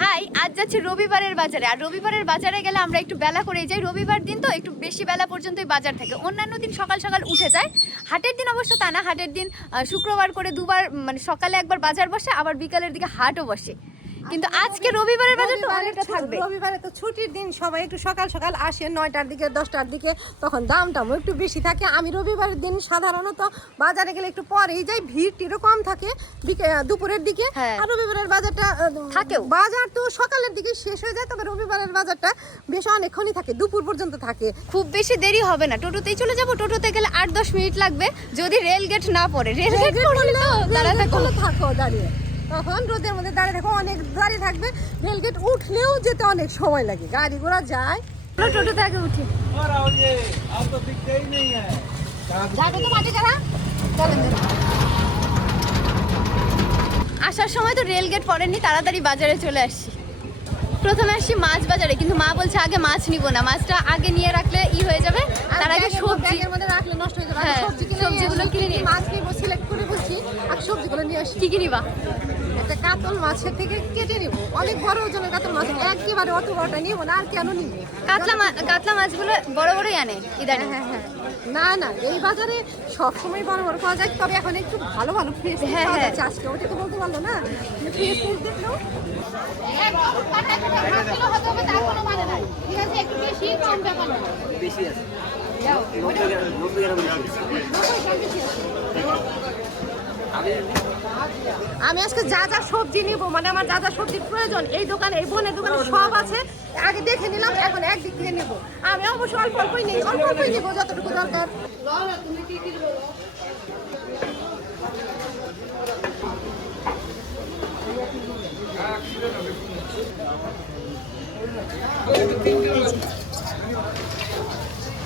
High, আজ যাচ্ছে রবিবারের বাজারে। আর রবিবারের বাজারে গেলে আমরা একটু বেলা করে যাই। রবিবার দিন তো একটু বেশি বেলা পর্যন্তই বাজার থাকে। অন্যান্য দিন সকাল সকাল উঠে যায়। হাটের দিন অবশ্য তা না। হাটের দিন শুক্রবার করে দুবার মানে সকালে একবার বাজার বসে, আবার বিকালের দিকে হাটও বসে। কিন্তু আজকে রবিবারের বাজার তো অনেকটা থাকবে। রবিবারে তো ছুটির দিন সবাই একটু সকাল সকাল আসে নয়টার দিকে দশটার দিকে তখন দাম টামও একটু বেশি থাকে। আমি রবিবারের দিন সাধারণত বাজারে গেলে একটু পরেই যাই ভিড় টিরও কম থাকে দুপুরের দিকে। হ্যাঁ। আর রবিবারের বাজারটা থাকেও। বাজার তো সকালের দিকে শেষ হয়ে যায় তবে রবিবারের বাজারটা বেশ অনেকক্ষণই থাকে দুপুর পর্যন্ত থাকে। খুব বেশি দেরি হবে না টোটোতেই চলে যাব। টোটোতে গেলে আট দশ মিনিট লাগবে যদি রেল গেট না পড়ে। রেল গেট পড়লে তো দাঁড়া থাকো থাকো দাঁড়িয়ে। তখন রোদের মধ্যে দাঁড়িয়ে দেখো অনেক দাঁড়িয়ে থাকবে। রেলগেট উঠলেও যেতে অনেক সময় লাগে। গাড়ি ঘোড়া যায় টোটো থেকে উঠি। আসার সময় তো রেল গেট পড়েনি তাড়াতাড়ি বাজারে চলে আসি প্রথমে আসি মাছ বাজারে কিন্তু মা বলছে আগে মাছ নিব না। মাছটা আগে নিয়ে রাখলে ই হয়ে যাবে। তার আগে সবজি মধ্যে রাখলে নষ্ট হয়ে যাবে। হ্যাঁ, সবজিগুলো কিনে নিয়ে মাছ নিয়ে সিলেক্ট করে বলছি আর সবজিগুলো নিয়ে আসি। কি কিনিবা? একটা কাতল মাছের থেকে কেটে নিব। অনেক বড় ওজনের কাতল মাছ একেবারে অত বড়টা নিব না আর কেন নিব? কাতলা কাতলা মাছগুলো বড় বড়ই আনে ইদানিং। হ্যাঁ হ্যাঁ না না এই বাজারে সবসময় বড় বড় পাওয়া যায় তবে এখন একটু ভালো ভালো ফ্রেশ হ্যাঁ, হ্যাঁ। আজকে ওটা তো বলতে পারল না। ফ্রেশ ফ্রেশ দেখল মানে বেশি আছে। আমি আজকে যা যা সবজি নিব মানে আমার যা যা সবজির প্রয়োজন, এই দোকানে, এই বোনের দোকানে সব আছে। আগে দেখে নিলাম, এখন একদিক থেকে নেব। আমি অবশ্য অল্প অল্পই নিই, অল্প অল্পই নিব যতটুকু দরকার।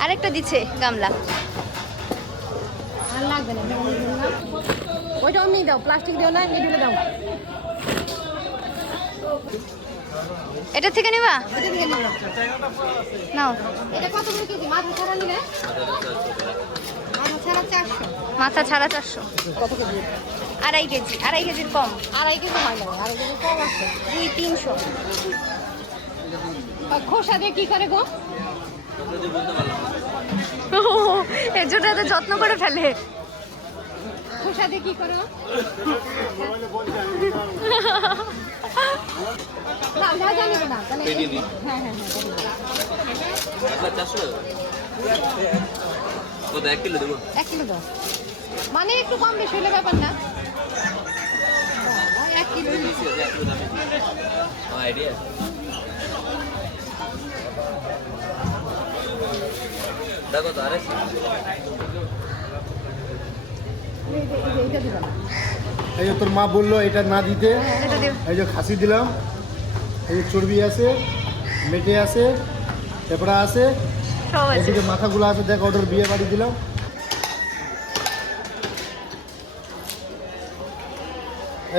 আরেকটা দিচ্ছে গামলা। আর লাগবে না। ওইটা আমি দাও প্লাস্টিক দিও না মিডিলে দাও। এটা থেকে নিবা? নাও। এটা কত করে কেজি? মাথা ছাড়া নিলে? মাথা ছাড়া চারশো। মাথা ছাড়া চারশো। কত কেজি? আড়াই কেজি আড়াই কেজির কম। আড়াই কেজি হয় না আড়াই কেজি কম আছে। দুই তিনশো। খোসা দিয়ে কি করে গো? এর জন্য এত যত্ন করে ফেলে। খোসা দিয়ে কি করো? না না জানি না তাহলে হ্যাঁ হ্যাঁ হ্যাঁ এক কিলো দেবো? এক কিলো দাও। মানে একটু কম বেশি হলে ব্যাপার না। এক কিলো আইডিয়া দেখো তো আরে এই যে তোর মা বলল এটা না দিতে। এটা এই যে খাসি দিলাম। এই যে চর্বি আছে মেটে আছে পেপড়া আছে। এদিকে মাথাগুলো আছে দেখ ওদের বিয়ে বাড়ি দিলাম।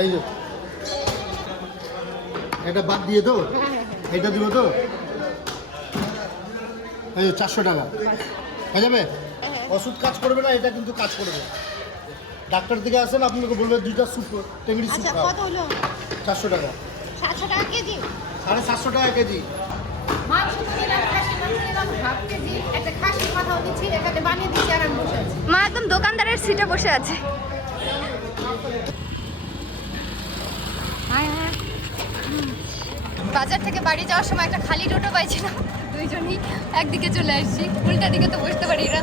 এই যে এটা বাদ দিয়ে তো? এটা দিব তো? এই যে চারশো টাকা। হয়ে যাবে? ওষুধ কাজ করবে না এটা কিন্তু কাজ করবে। ডাক্তার থেকে আসেন আপনাকে বলবে দুইটা স্যুপ টেংরি স্যুপ আচ্ছা কত হলো? চারশো টাকা। সাতশো টাকা কেজি? সাড়ে সাতশো টাকা কেজি। মাংস তো খাসি মাংস নিলাম হাফ কেজি একটা খাসির মাথাও দিচ্ছি এখানে বানিয়ে দিচ্ছি আর আমি বসে আছি। মা একদম দোকানদারের সিটে বসে আছে। বাজার থেকে বাড়ি যাওয়ার সময় একটা খালি টোটো পাইছিলাম। দুইজনই একদিকে চলে আসছি উল্টা দিকে তো বসতে পারি এরা